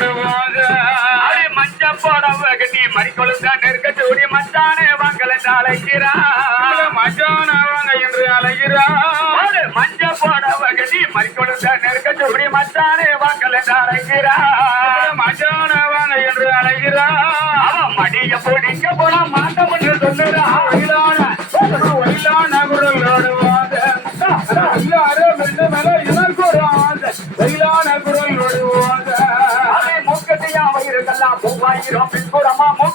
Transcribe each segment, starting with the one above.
ஓடுவாங்க அடி மஞ்ச போடவ கட்டி மறிக்கொழுங்க நெருக்க சூடி மச்சானே வாங்கல அழைக்கிறா என்று அழைகிறார் மஞ்ச போடவ கட்டி மறிக்கொழுங்க நெருக்க சூடி மச்சானே வாங்கல அழைக்கிறா மச்சான் அவங்க என்று அழைகிறார் அவன் மடிய பிடிக்க போனா மாட்டோம்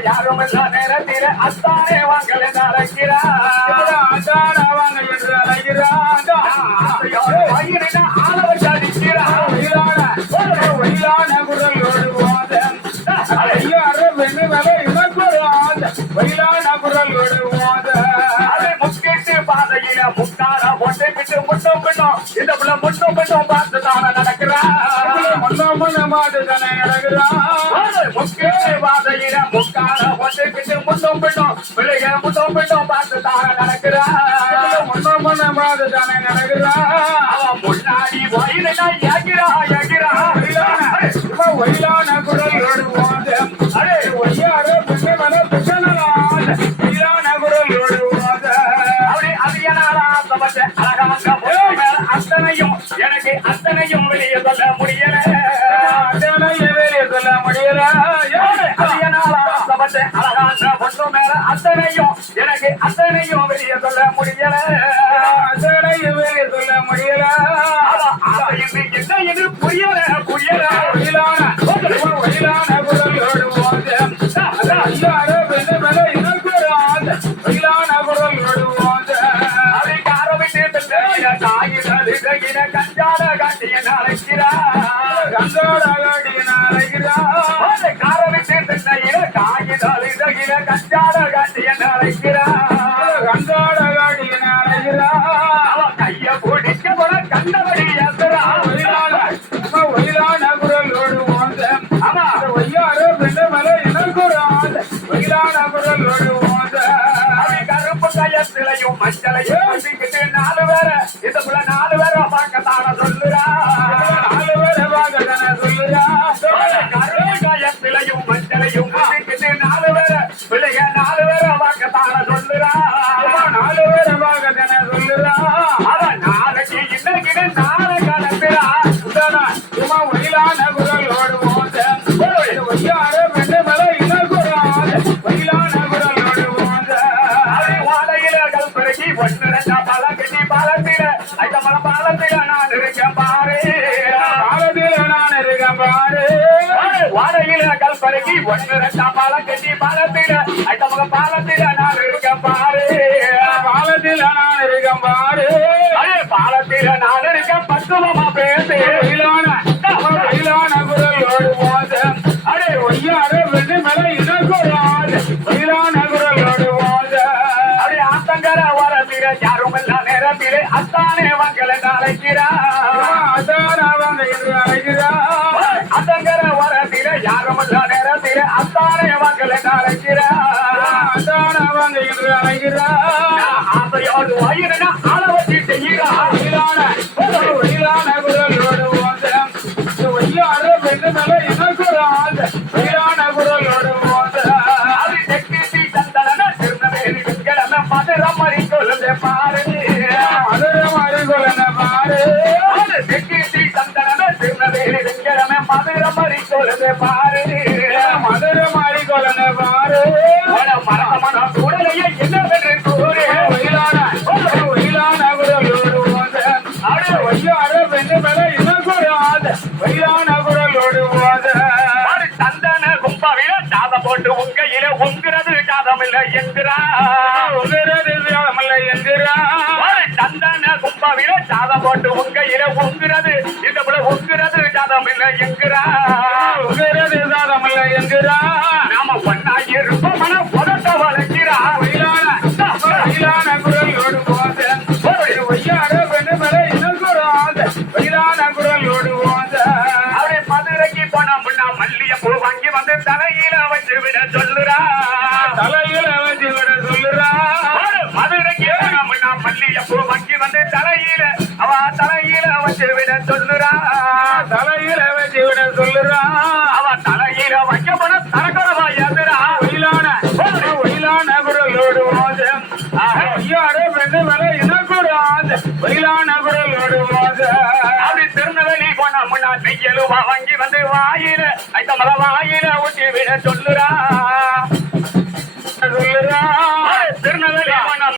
யாரும் எல்லாம் நேர தீர வாங்கல அழைக்கிறா அதான அவங்க என்று அழைகிறார் வயிறுனா ஆள அடிக்கிறா வயலான வயலான குரல் ஓடுவாங்க ஐயாறு பெண்ணு மேல எனக்கு ஒரு ஆசை குரல் ஓடுவாங்க அடே முக்கிட்டு பாதையில முக்கார ஒட்டைக்கிட்டு முட்டும் பின்னும் இந்த புள்ள முட்டும் பின்னும் பார்த்து தான நடக்கிறா மாடு தானே நடக்கிறான் முக்கிய பாதையில முக்கார ஒட்டைக்கிட்டு முட்டும் பின்னும் பார்த்து தானே நடக்கிறா மன்னமன மாடு தானே நடக்கிறான் அவன் முன்னாடி வயிறுனா ஏகிறா ஏகிறா வயலான குரல் ஓடுவாங்க அடே ஒய்யாறு பெண்ணு மேல பிச்சனால வயலான குரல் ஓடுவாங்க அப்படி அதிகனாலா சமச்ச அழகாங்க பொண்ணு அத்தனையும் எனக்கு அத்தனையும் வெளியே சொல்ல அத்தனையும் எனக்கு அத்தனையும் வெளியே சொல்ல முடியல. அதனை வேலையை சொல்ல முடியல. என்ன என்று புரியல புரியல. இவன் வயலான குரல் ஓடுவாங்க காட்டிய அழைக்கிறா கங்காடாடின அழைகிறார் கைய பிடிக்க போல கண்டபடி ஏசுறா வயலான இவன் வயலான ஒய்யாறு பெண்ணு மேல எனக்கு ஒரு ஆசை வயலான கருப்பு கையத்திலையும் மஞ்சளையும் நாலு பேரை இந்த நாலு பேரை பார்க்கத்தான சொல்லுறா. நாலு பேரை பார்க்கத்தானே சொல்லுறா. கருப்பு கையத்திலையும் மஞ்சளையும் நாலு பேரை பிள்ளைங்க நாலு சொல்லுறா நாலு பேரை பார்க்கத்தானே சொல்லுறா. அவன் நாளைக்கு இன்னைக்கு நாளை கலப்புறா இதானா, இவன் குரல் ஓடுவாங்க ஒய்யாறு பெண்ணு மேல எனக்கு ஒரு ஆசை குரல் ஓடுவாங்க அவன் வாழையில கல்பருகி ஒன்று ரெண்டா கட்டி பாலத்தில ஐட்ட மலம் பாலத்தில நான் இருக்கேன் பாரு. வாழையில கல்பருகி ஒன்று ரெண்டா பழம் கட்டி பாலத்தில ஐட்ட மலம் பாலத்தில நான் இருக்கேன் பாரு. காலத்தில் நான் இருக்கேன் பாரு. பாலத்தில நான் இருக்கேன் பக்குவமா திருநவேலி விண்கிழமை மதுரம் மறி சொல்லுது பாரு சந்தன கும்பாவில சாதம் போட்டு உங்க இல உங்கிறது சாதம் இல்ல என்கிறா உங்கிறது சாதம் இல்ல என்கிறா சந்தன கும்பாவில சாதம் போட்டு உங்க இல உங்கிறது இந்த போல உங்கிறது சாதம் இல்ல என்கிறா உங்கிறது சாதம் இல்ல என்கிறா நாம ஒன்னா இருப்போம் மன புதத்தை வளர்க்கிறா குரல் ஓடும் தலையில வச்சு விட சொல்லுறா. மதுரைக்கு போனா முன்னா மல்லிய பூ வாங்கி வந்து தலையில அவ தலையில வச்சு விட சொல்லுறா. தலையில வச்சு விட சொல்லுறா. அவ தலையில வைக்க போன தரக்கடவா எதிரா? ஒயிலான ஒயிலான குரலோடு போத ஒய்யார பெண்ணு மேல ஒரு ஆசை ஒயிலான குரலோடு போத அப்படி திருநெல்வேலி போனா முன்னா நெய்யலுவா வாங்கி வந்து வாயில ஐட்டமல வாயில ஊட்டி விட சொல்லுறா. சொல்லுறா